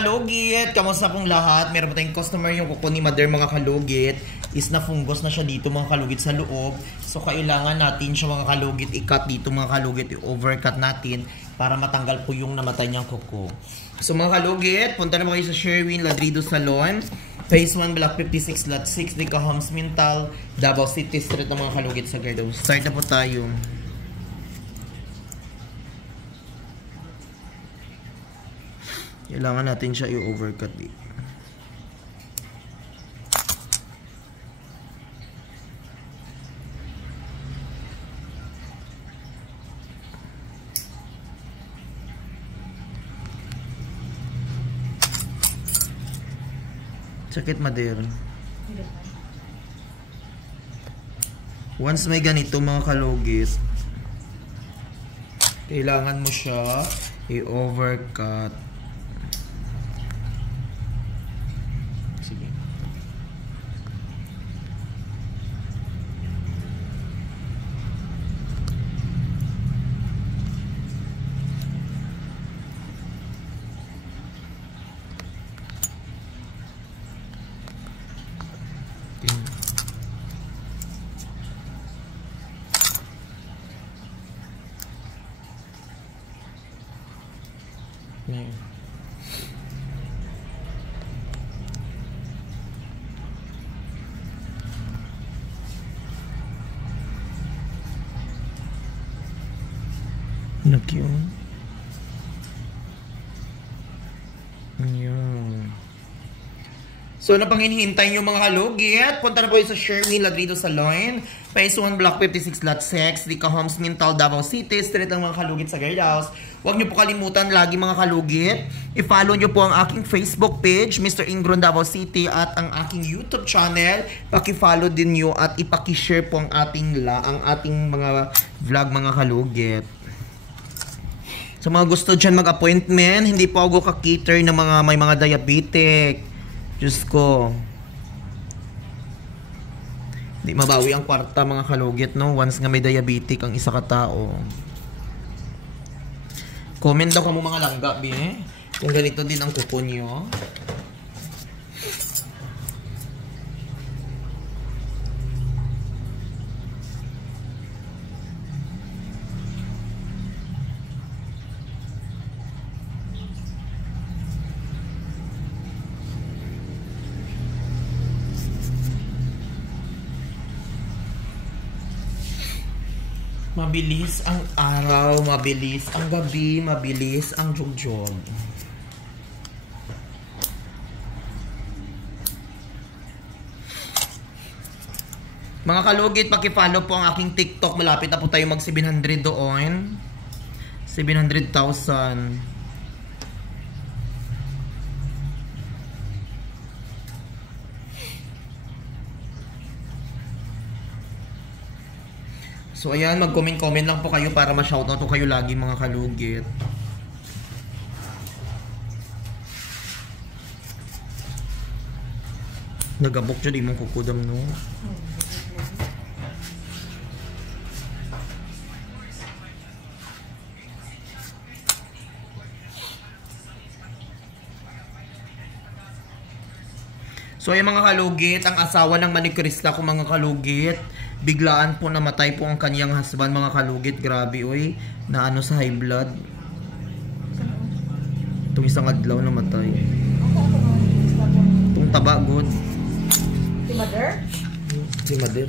kalugit, kamusta pong lahat? Meron pa tayong customer yung kuko ni Mother mga kalugit. Is na fungus na siya dito mga kalugit sa loob. So kailangan natin siya mga kalugit i-cut dito mga kalugit, i-overcut natin para matanggal po yung namatay niyang kuko. So mga kalugit, punta na kayo sa Sherwin Ladrido Salon. Phase 1, Block 56, Lot 6, Dica Homes, Mintal, Davao City Street ng mga kalugit sa Gardo. Start na po tayo. Kailangan natin siya i-overcut dito. Sakit, Mother. Once may ganito mga kalugit, kailangan mo siya i-overcut. Sige. Look yun. Ayan. So, napanghinihintay nyo mga kalugit. Punta na po sa Sherwin Ladrido Salon. Phase 1, Block 56, Lot 6, Dica Homes, Mintal, Davao City. Street ng mga kalugit sa Guardhouse. Huwag nyo po kalimutan lagi mga kalugit. I-follow nyo po ang aking Facebook page, Mr. Ingron Davao City, at ang aking YouTube channel. Paki-follow din nyo at ipaki-share po ang ating mga vlog mga kalugit. Sa mga gusto dyan mag-appointment, hindi po ako ka-cater ng mga may mga diabetic. Diyos ko. Hindi mabawi ang kwarta mga kalugit, no? Once nga may diabetic ang isa katao. Comment daw kamo mga langga, be. Kung ganito din ang kuko nyo. Mabilis ang araw, mabilis ang gabi, mabilis ang jogjog. Mga kalugit, paki-follow po ang aking TikTok. Malapit na po tayo mag 700 doon. 700,000. So ayan, mag-comment-comment lang po kayo para ma-shoutout po kayo lagi mga kalugit. Nagabok dyan, di mong kukudam, no? So ayan mga kalugit, ang asawa ng manicurista ko mga kalugit, biglaan po namatay po ang kaniyang husband mga kalugit. Grabe oy, na ano sa high blood. Itong isang adlaw namatay. Itong taba good. Si Mother? Si Mother.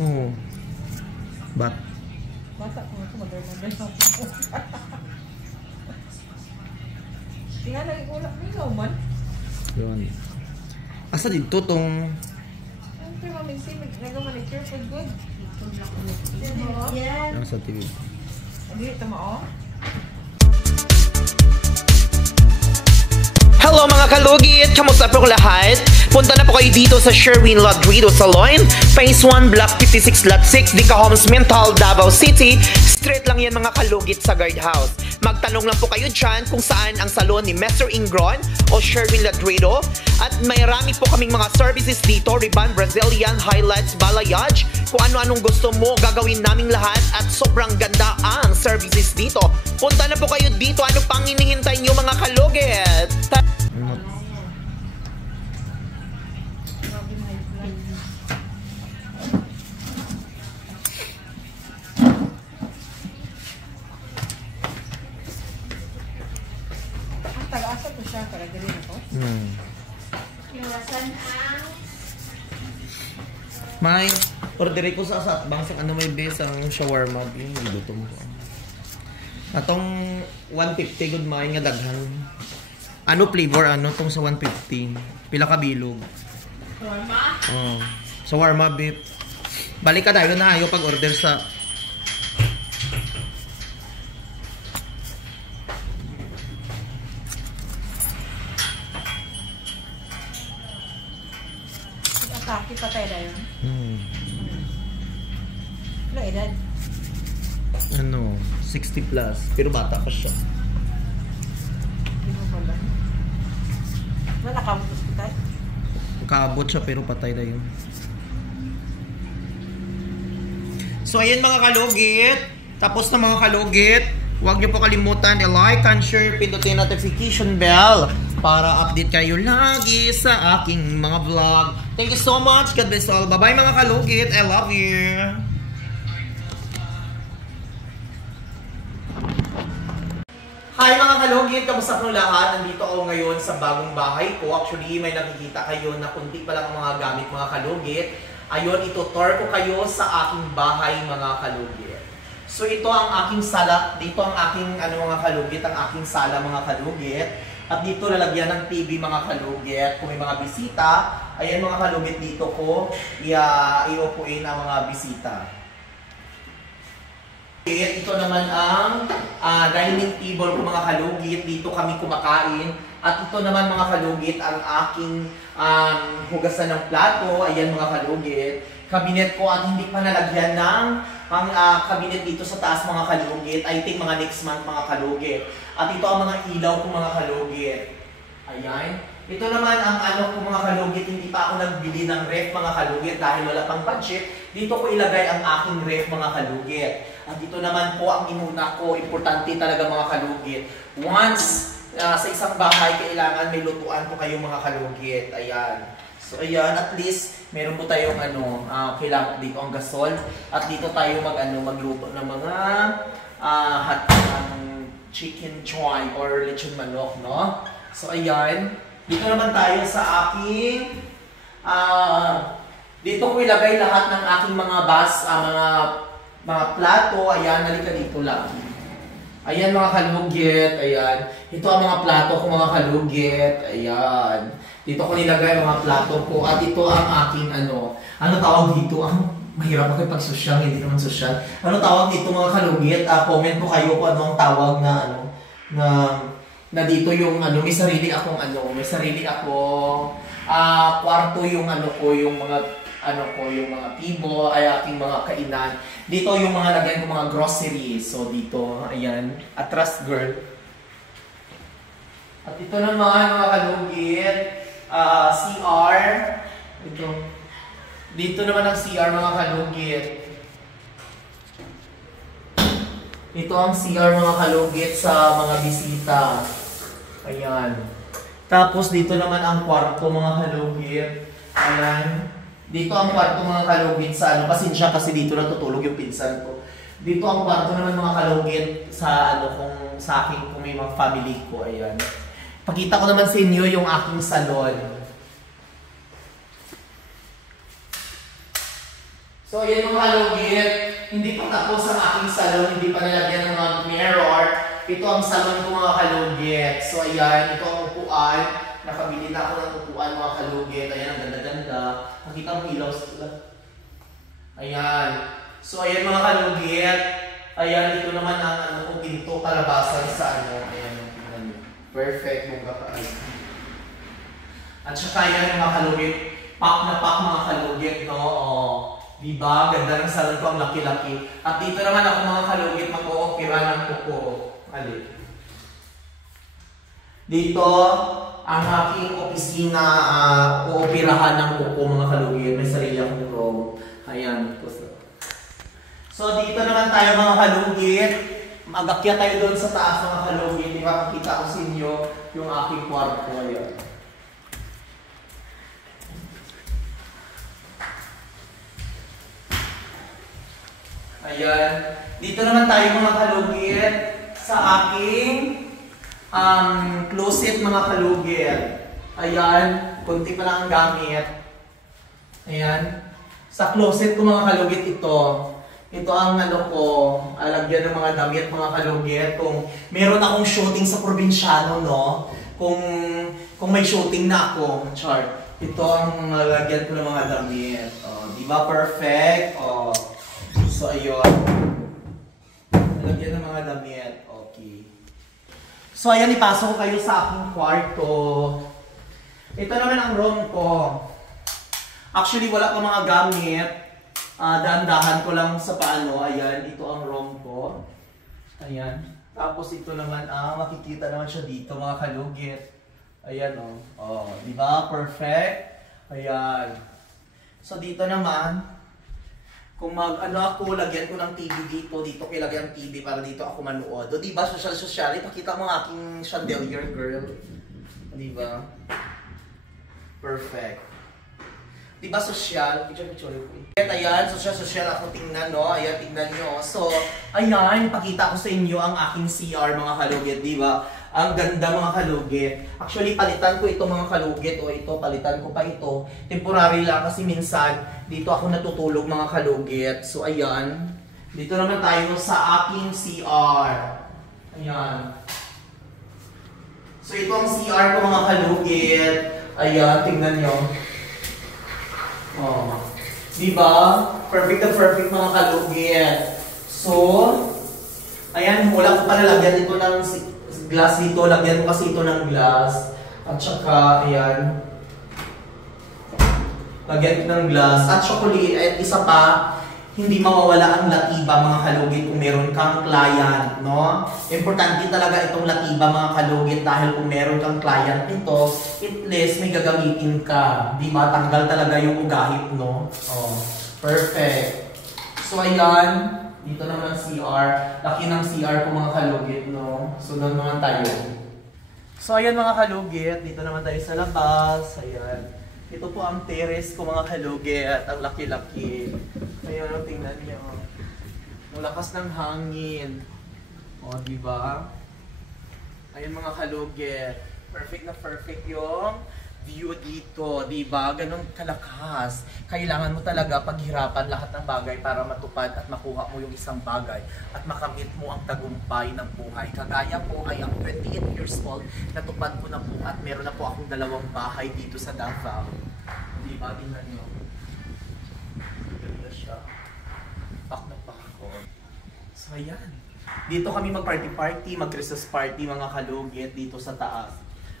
Oo. Bat? Bata ko ito, Mother. Tingnan lagi ko lang. May nauman? Yun. Asa dito tong... Ito mamin si nag-manicure for good. Yan sa TV. Hindi, ito mo. Hello mga kalugit! Kamusta po lahat? Punta na po kayo dito sa Sherwin Ladrido Salon. Phase 1, Block 56, Lot 6, Dica Homes, Mintal, Davao City. Straight lang yan mga kalugit sa Guardhouse. Magtanong lang po kayo dyan kung saan ang salon ni Mr. Ingron o Sherwin Ladrido. At may rami po kaming mga services dito, Riban, Brazilian, highlights, balayage. Kung ano-anong gusto mo, gagawin naming lahat at sobrang ganda ang services dito. Punta na po kayo dito. Ano pang hinihintay nyo mga kalugit? Taga-asa po siya, para galing ako. Iwasan ang May, orderin ko sa Satbang sa ano may base ang shawarma. Yung luto mo. Atong 150 good may nga daghan. Ano flavor ano tong sa 150? Pila ka bilog? shawarma. Oh, shawarma beef. Balik ka dayon na ayo pag order sa Atake patay na yun. Ano edad? ano, 60 plus. Pero bata pa siya. Hindi mo pala. Ano nakamot hospital? Kaabot siya pero patay na yun. So ayan mga kalugit. Tapos na mga kalugit. Huwag niyo po kalimutan i-like and share. Pindutin notification bell para update kayo lagi sa aking mga vlog. Thank you so much. God bless all. Bye-bye mga kalugit. I love you. Hi mga kalugit, kamusta po lahat? Nandito ako ngayon sa bagong bahay ko. Actually, may nakikita kayo na kunti pa lang ang mga gamit mga kalugit. Ayun, itutour ko kayo sa aking bahay mga kalugit. So ito ang aking sala, dito ang aking mga kalugit, ang aking sala mga kalugit. At dito lalagyan ng TV mga kalugit. Kung may mga bisita, ayan mga kalugit dito ko iupuin ang mga bisita. Ito naman ang dining table ko mga kalugit. Dito kami kumakain. At ito naman mga kalugit ang aking hugasan ng plato. Ayan mga kalugit. Kabinet ko at hindi pa nalagyan ng kabinet dito sa taas mga kalugit. I think mga next month mga kalugit. At ito ang mga ilaw ko mga kalugit. Ayan. Ito naman ang ko mga kalugit. Hindi pa ako nagbili ng ref mga kalugit dahil wala pang budget. Dito ko ilagay ang aking ref mga kalugit. At ito naman po ang inuna ko. Importante talaga mga kalugit. Once sa isang bahay, kailangan may lutuan po kayo mga kalugit. Ayan. So ayan, at least meron po tayong kailangan dito ang gasol. At dito tayo magluto ng mga chicken choy or lechon manok, no? So ayan. Dito naman tayo sa aking dito ko ilagay lahat ng aking mga mga plato. Ayan, halika dito lang. Ayan mga kalugit, ayan. Ito ang mga plato ko mga kalugit, ayan. Dito ko nilagay mga plato ko at ito ang aking ano tawag dito? Mahirap makipag-sosyal, hindi naman sosyal. Ano tawag dito mga kalugit? Comment po kayo kung ano ang tawag na dito yung may sarili akong kwarto yung yung mga tibo ay aking mga kainan. Dito yung mga lagyan ko mga groceries. So dito, ayan, atras girl. At ito naman mga kalugit, CR. Dito naman ang CR mga kalugit. Ito ang CR mga kalugit sa mga bisita. Ayan. Tapos dito naman ang kwarto mga kalugit. Ayan. Dito ang kwarto mga kalugit sa pasensya kasi dito natutulog yung pinsan ko. Dito ang kwarto naman mga kalugit sa kung sa akin kung may mga family ko. Ayan. Pakita ko naman sa inyo yung aking salon. So ayan mga kalugit, hindi pa tapos ang aking salon, hindi pa nalagyan ng mga mirror. Ito ang salon ko mga kalugit. So ayan, ito ang upuan. Nakabili na ako ng upuan mga kalugit. Ayan, ang ganda-ganda. Nakita mo ilaw sila. Ayan. So ayan mga kalugit. Ayan, ito naman ang pinto kalabasan sa ayan. Perfect mong kapal. At saka yan mga kalugit. Pak na pak mga kalugit, no? Diba? Ganda ng salon ko, ang laki-laki. At dito naman ako mga kalugit, mag-o-opera ng kuko. Ali. Dito, ang aking opisina, uoperahan ng kuko mga kalugit. May sarili akong room. Ayan. So, dito naman tayo mga kalugit. Mag-akyat tayo doon sa taas mga kalugit. Ipapakita ko sa inyo yung aking kwarto. Ayan. Ayan. Dito naman tayo mga kalugit sa aking closet mga kalugit. Ayan. Kunti pa lang ang gamit. Ayan. Sa closet ko mga kalugit ito. Ito ang ano ko, alagyan ng mga damit mga kalugit. Kung meron akong shooting sa probinsyano, no? Kung may shooting na ako, chart. Ito ang alagyan ko ng mga damit. Oh, di ba perfect? Oh. So ayun. Alagyan ng mga damit. Okay. So ayan, ipasok ko kayo sa aking kwarto. Ito naman ang room ko. Actually, wala pa mga gamit. Dahan-dahan ko lang sa paano. Ayan, ito ang room ko. Ayan. Tapos ito naman, makikita naman siya dito mga kalugit. Ayan o. Oh, di ba? Perfect. Ayan. So dito naman, kung ako, lagyan ko ng TV dito. Dito ko ilagyan ang TV para dito ako manood. O di ba? Social. Ipakita mo ang aking chandelier, girl. Di ba? Perfect. Diba social? Picture ko. Ayan, social ako tingnan, no? Ayan, tingnan nyo. So, ayan, pakita ko sa inyo ang aking CR, mga kalugit, diba? Ang ganda, mga kalugit. Actually, palitan ko ito, mga kalugit. O ito, palitan ko pa ito. Temporary lang kasi minsan, dito ako natutulog, mga kalugit. So, ayan. Dito naman tayo sa aking CR. Ayan. So, ito ang CR ko, mga kalugit. Ayan, tingnan nyo. Oh, diba? Perfect na perfect mga kalugit. So, ayan, wala ko pa nalagyan ito ng glass dito. Lagyan ko kasi ito ng glass. At saka, ayan. Lagyan ko ng glass. At chocolate, at isa pa, hindi mawawala ang latiba mga kalugit kung meron kang client, no? Importante talaga itong latiba mga kalugit dahil kung meron kang client nito, at least may gagamitin ka. Di ba? Tanggal talaga yung ugahit, no? Oh, perfect. So, ayan. Dito naman CR. Laki ng CR ko mga kalugit, no? So, doon naman tayo. So, ayan mga kalugit. Dito naman tayo sa labas. Ayan. Ito po ang terrace ko mga kalugit. Ang laki-laki. Ayan, tingnan niyo. Ang lakas ng hangin. O, diba? Ayan mga kalugit. Perfect na perfect yung view dito. Diba? Ganun kalakas. Kailangan mo talaga paghirapan lahat ng bagay para matupad at makuha mo yung isang bagay at makamit mo ang tagumpay ng buhay. Kagaya po ay ang 28 years old, natupad ko na po at meron na po akong 2 bahay dito sa Davao. Diba? Tingnan nyo. Ganda siya. Pak na pak ako. So ayan. Dito kami mag-party-party, mag-Christmas party mga kalugit dito sa taas.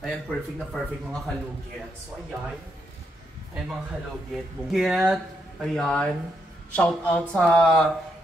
Ayan, perfect na perfect mga kalugit. So ayan. Ayan mga kalugit. Bungkit. Ayan. Shout out sa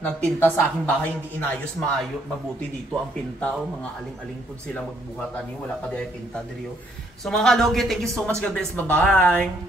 nagpinta sa aking bahay. Hindi inayos mabuti dito ang pinta. O mga aling-aling po sila magbuhat. Wala pa din pinta dito. So mga kalugit, thank you so much. God bless. Bye-bye.